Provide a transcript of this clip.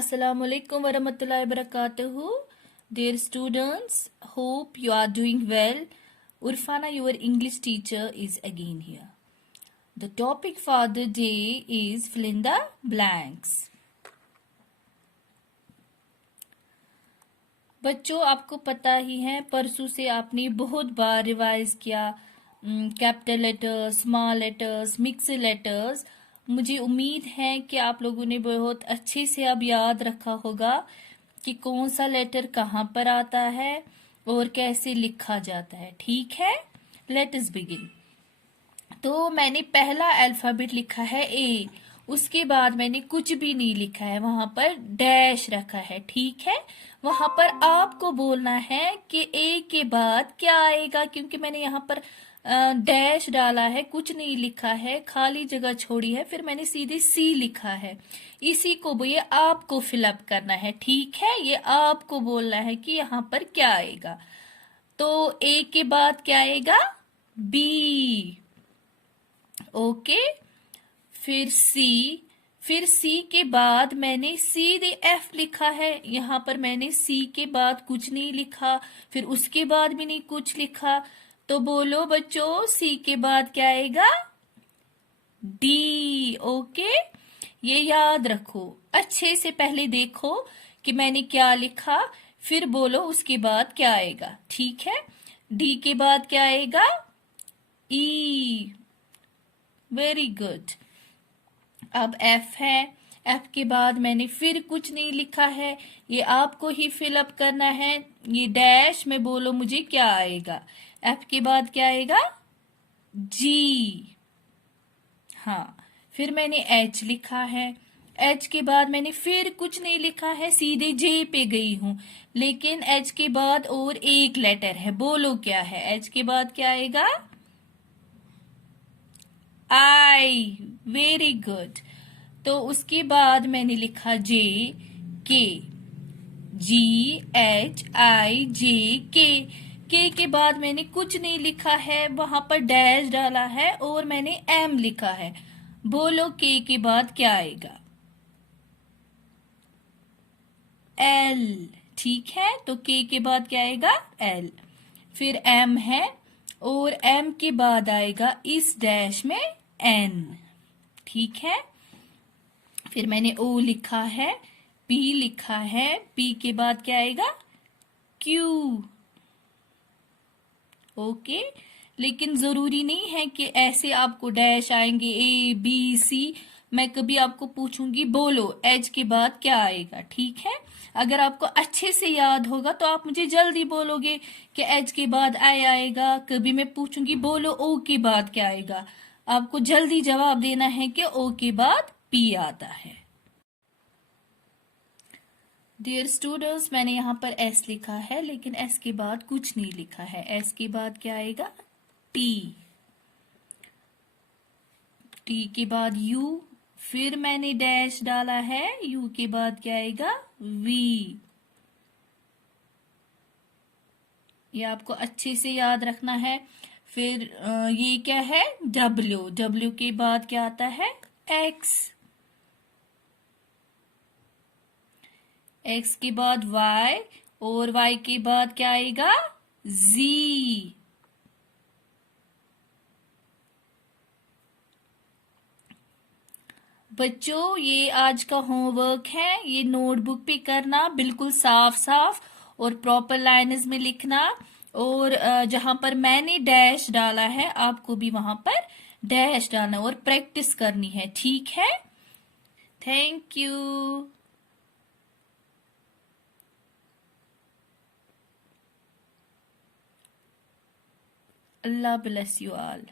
Assalamu alaikum warahmatullahi wabarakatuh. Dear students, hope you are doing well. Urfana, your English teacher, is again here. The topic for the day is fill in the blanks. बच्चों, आपको पता ही है परसों से आपने बहुत बार revise किया capital letters, small letters, mix letters. मुझे उम्मीद है कि आप लोगों ने बहुत अच्छे से अब याद रखा होगा कि कौन सा लेटर कहाँ पर आता है और कैसे लिखा जाता है। ठीक है, लेट अस बिगिन। तो मैंने पहला अल्फाबेट लिखा है ए, उसके बाद मैंने कुछ भी नहीं लिखा है, वहां पर डैश रखा है। ठीक है, वहां पर आपको बोलना है कि ए के बाद क्या आएगा, क्योंकि मैंने यहाँ पर डैश डाला है, कुछ नहीं लिखा है, खाली जगह छोड़ी है, फिर मैंने सीधे सी लिखा है। इसी को ये आपको फिलअप करना है। ठीक है, ये आपको बोलना है कि यहाँ पर क्या आएगा। तो ए के बाद क्या आएगा? बी। ओके, फिर सी के बाद मैंने सीधे एफ लिखा है। यहाँ पर मैंने सी के बाद कुछ नहीं लिखा, फिर उसके बाद भी नहीं कुछ लिखा। तो बोलो बच्चों, सी के बाद क्या आएगा? डी। ओके, ये याद रखो अच्छे से। पहले देखो कि मैंने क्या लिखा, फिर बोलो उसके बाद क्या आएगा। ठीक है, डी के बाद क्या आएगा? ई। Very good. अब एफ है, एफ के बाद मैंने फिर कुछ नहीं लिखा है, ये आपको ही फिलअप करना है। ये डैश में बोलो मुझे क्या आएगा। एफ के बाद क्या आएगा? जी। हाँ, फिर मैंने एच लिखा है, एच के बाद मैंने फिर कुछ नहीं लिखा है, सीधे जे पे गई हूं, लेकिन एच के बाद और एक लेटर है, बोलो क्या है। एच के बाद क्या आएगा? आई। Very good. तो उसके बाद मैंने लिखा जे के, जी एच आई जे के बाद मैंने कुछ नहीं लिखा है, वहां पर डैश डाला है और मैंने एम लिखा है। बोलो के बाद क्या आएगा? एल। ठीक है, तो के बाद क्या आएगा? एल। फिर एम है और एम के बाद आएगा इस डैश में एन। ठीक है, फिर मैंने ओ लिखा है, पी लिखा है, पी के बाद क्या आएगा? क्यू। ओके, लेकिन जरूरी नहीं है कि ऐसे आपको डैश आएंगे ए बी सी। मैं कभी आपको पूछूंगी बोलो एच के बाद क्या आएगा। ठीक है, अगर आपको अच्छे से याद होगा तो आप मुझे जल्दी बोलोगे कि एच के बाद आई आएगा। कभी मैं पूछूंगी बोलो ओ के बाद क्या आएगा, आपको जल्दी जवाब देना है कि ओ के बाद पी आता है। डियर स्टूडेंट्स, मैंने यहाँ पर एस लिखा है, लेकिन एस के बाद कुछ नहीं लिखा है। एस के बाद क्या आएगा? टी। टी के बाद यू, फिर मैंने डैश डाला है, यू के बाद क्या आएगा? वी। ये आपको अच्छे से याद रखना है। फिर ये क्या है? डब्ल्यू। डब्ल्यू के बाद क्या आता है? एक्स। एक्स के बाद वाई और वाई के बाद क्या आएगा? जी। बच्चों, ये आज का होमवर्क है, ये नोटबुक पे करना, बिल्कुल साफ साफ और प्रॉपर लाइन्स में लिखना। और जहां पर मैंने डैश डाला है आपको भी वहां पर डैश डालना और प्रैक्टिस करनी है। ठीक है, thank you. Allah bless you all.